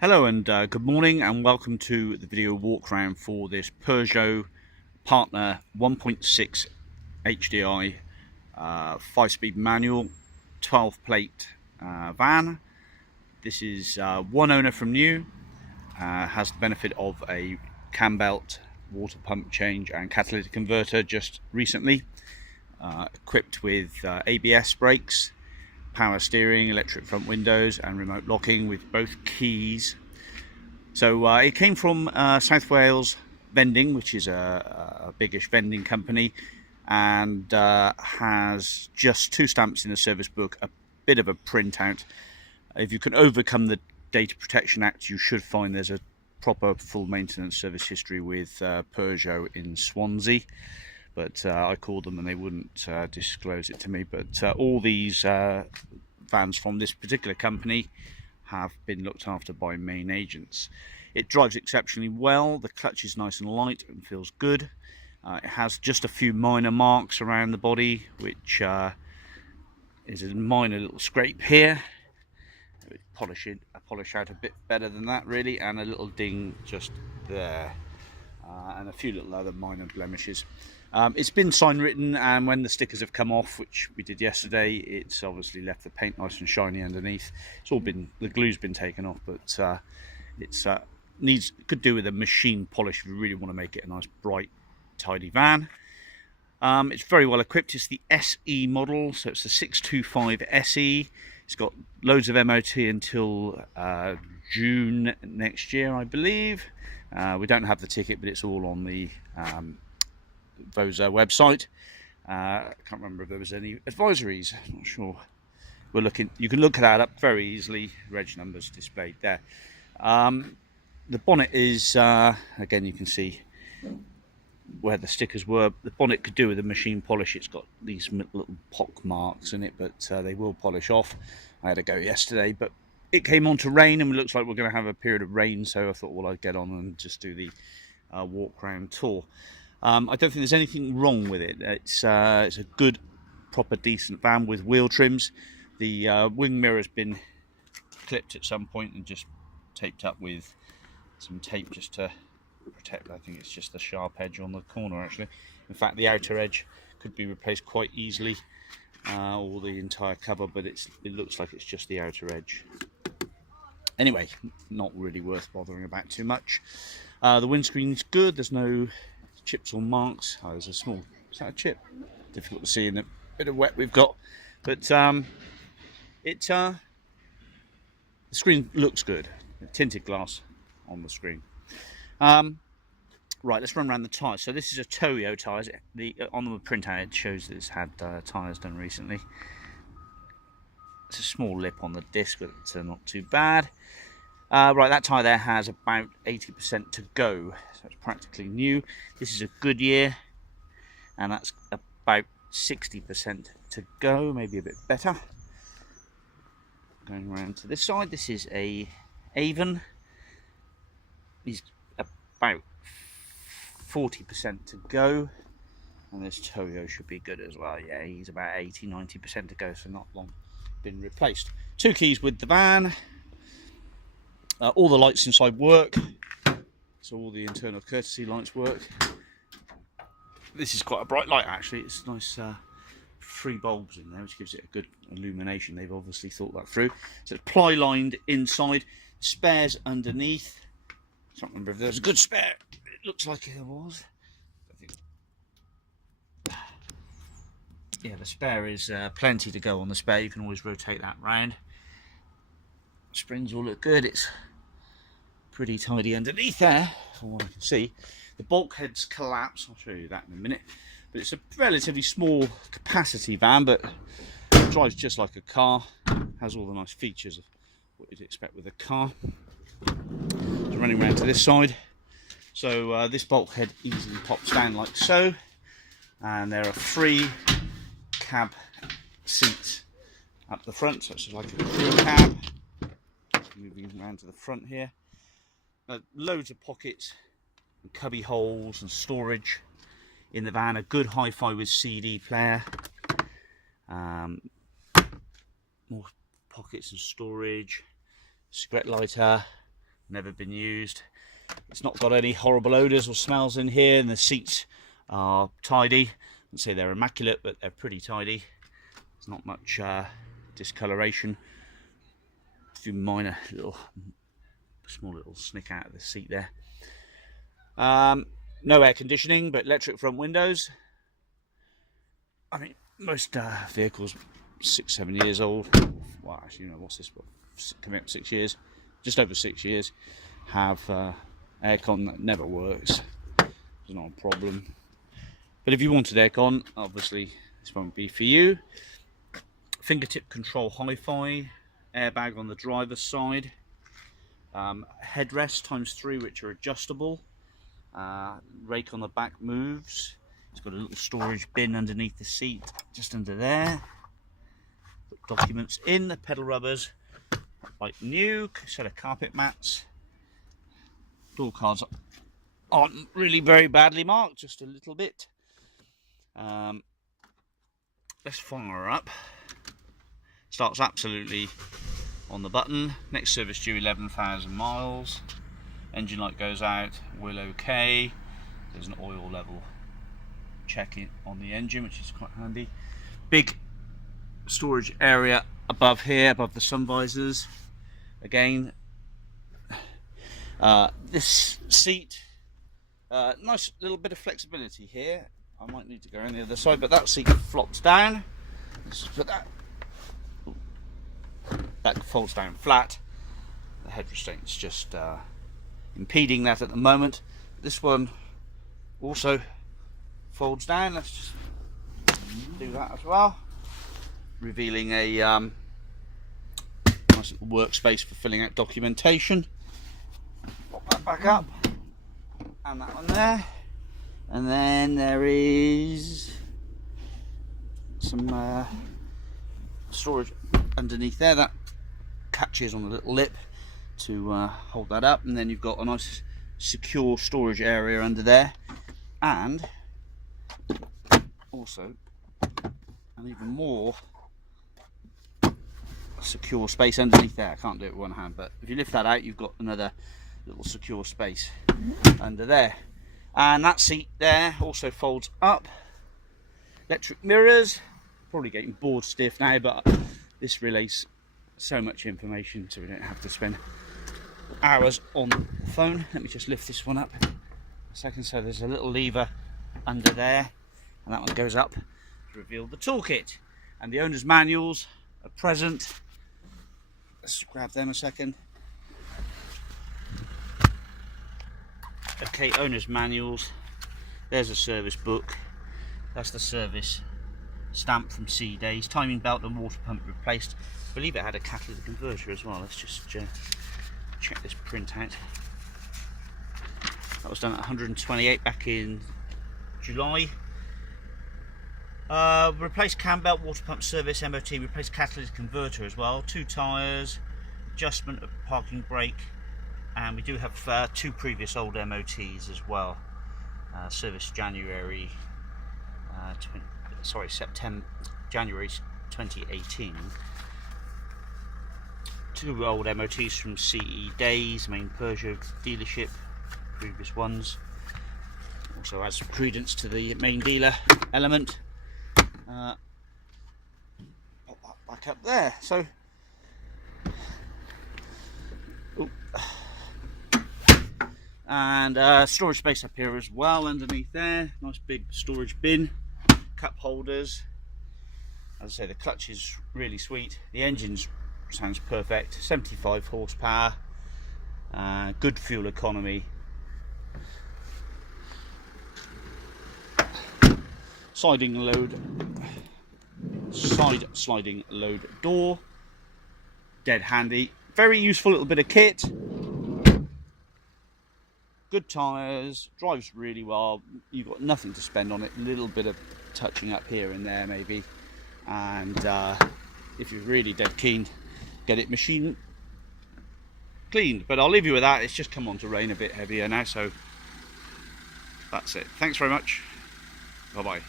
Hello and good morning and welcome to the video walk around for this Peugeot Partner 1.6 HDI 5-speed manual 12 plate van. This is one owner from new, has the benefit of a cam belt, water pump change and catalytic converter just recently, equipped with ABS brakes, power steering, electric front windows and remote locking with both keys. So it came from South Wales Vending, which is a biggish vending company, and has just 2 stamps in the service book, a bit of a printout. If you can overcome the Data Protection Act, you should find there's a proper full maintenance service history with Peugeot in Swansea, but I called them and they wouldn't disclose it to me. But all these vans from this particular company have been looked after by main agents. It drives exceptionally well, the clutch is nice and light and feels good. It has just a few minor marks around the body, which is a minor little scrape here. Polish out a bit better than that really, and a little ding just there, and a few little other minor blemishes. It's been sign written, and when the stickers have come off, which we did yesterday, it's obviously left the paint nice and shiny underneath. It's all been, the glue's been taken off, but it's could do with a machine polish if you really want to make it a nice bright tidy van. It's very well equipped. It's the SE model, so it's the 625 SE. It's got loads of MOT until June next year, I believe. We don't have the ticket, but it's all on the Vosa website. I can't remember if there was any advisories. I'm not sure. We're looking. You can look that up very easily. Reg numbers displayed there. The bonnet is again, you can see where the stickers were. The bonnet could do with a machine polish. It's got these little pock marks in it, but they will polish off. I had a go yesterday, but it came on to rain, and it looks like we're going to have a period of rain, so I thought, well, I'd get on and just do the walk around tour. I don't think there's anything wrong with it. It's a good, proper, decent van with wheel trims. The wing mirror has been clipped at some point and just taped up with some tape just to protect. I think it's just the sharp edge on the corner actually. In fact, the outer edge could be replaced quite easily, or the entire cover, but it looks like it's just the outer edge. Anyway, not really worth bothering about too much. The windscreen's good, there's no chips or marks. Oh, there's a small, is that a chip? Difficult to see in the bit of wet we've got, but the screen looks good. Tinted glass on the screen. Right, let's run around the tyres. So this is a Toyo tyres. On the printout it shows that it's had tyres done recently. It's a small lip on the disc, but it's not too bad. Right, that tyre there has about 80% to go, so it's practically new. This is a Goodyear, and that's about 60% to go, maybe a bit better. Going around to this side, this is a Avon. He's about 40% to go, and this Toyo should be good as well. Yeah, he's about 80-90% to go, so not long been replaced. 2 keys with the van. All the lights inside work, so all the internal courtesy lights work. This is quite a bright light actually. It's nice 3 bulbs in there, which gives it a good illumination. They've obviously thought that through. So it's ply lined inside, spares underneath. I can't remember if there's a good spare. It looks like there was. Yeah, the spare is plenty to go on the spare. You can always rotate that round. Springs all look good. It's pretty tidy underneath there, from what I can see. The bulkheads collapse. I'll show you that in a minute. But it's a relatively small capacity van, but it drives just like a car. Has all the nice features of what you'd expect with a car. So running around to this side. So this bulkhead easily pops down like so, and there are 3 cab seats up the front, so it's like a crew cab. Moving around to the front here, loads of pockets and cubby holes and storage in the van. A good hi-fi with CD player, more pockets and storage, cigarette lighter, never been used. It's not got any horrible odours or smells in here, and the seats are tidy. I wouldn't say they're immaculate, but they're pretty tidy. There's not much discoloration. A few minor small little snick out of the seat there. No air conditioning, but electric front windows. I mean, most vehicles 6-7 years old, well actually, you know, what's this, coming up 6 years, just over 6 years, have aircon that never works. It's not a problem, but if you wanted aircon, obviously this won't be for you. Fingertip control hi-fi, airbag on the driver's side, headrest ×3 which are adjustable, rake on the back moves. It's got a little storage bin underneath the seat, just under there. Put documents in, the pedal rubbers like new, set of carpet mats. Door cards aren't really very badly marked, just a little bit. Let's fire her up. Starts absolutely on the button. Next service due 11,000 miles. Engine light goes out, will okay. There's an oil level check on the engine, which is quite handy. Big storage area above here, above the sun visors. Again, this seat, nice little bit of flexibility here. I might need to go on the other side, but that seat flops down. Let's put that folds down flat. The head restraint's just impeding that at the moment. This one also folds down. Let's just do that as well, revealing a nice little workspace for filling out documentation. Pop that back up, and that one there, and then there is some storage underneath there that catches on a little lip to hold that up, and then you've got a nice secure storage area under there, and also an even more secure space underneath there. I can't do it with one hand, but if you lift that out, you've got another little secure space under there. And that seat there also folds up. Electric mirrors, probably getting bored stiff now, but this relays so much information, so we don't have to spend hours on the phone. Let me just lift this one up a second. So there's a little lever under there, and that one goes up to reveal the toolkit. And the owner's manuals are present. Let's grab them a second. Okay, owner's manuals. There's a service book. That's the service stamp from C days. Timing belt and water pump replaced. I believe it had a catalytic converter as well. Let's just check this print out. That was done at 128 back in July. Replaced cam belt, water pump service, MOT, replaced catalytic converter as well. 2 tyres, adjustment of parking brake, and we do have 2 previous old MOTs as well. Service January, January 2018. 2 old MOTs from CE Days, main Peugeot dealership, previous ones. Also adds some credence to the main dealer element. Pop that back up there. So, and storage space up here as well underneath there. Nice big storage bin, cup holders. As I say, the clutch is really sweet. The engine sounds perfect. 75 horsepower, good fuel economy. Side sliding load door, dead handy, very useful little bit of kit. Good tyres, drives really well. You've got nothing to spend on it, a little bit of touching up here and there maybe, and if you're really dead keen, get it machine cleaned. But I'll leave you with that. It's just come on to rain a bit heavier now, so that's it. Thanks very much. Bye bye.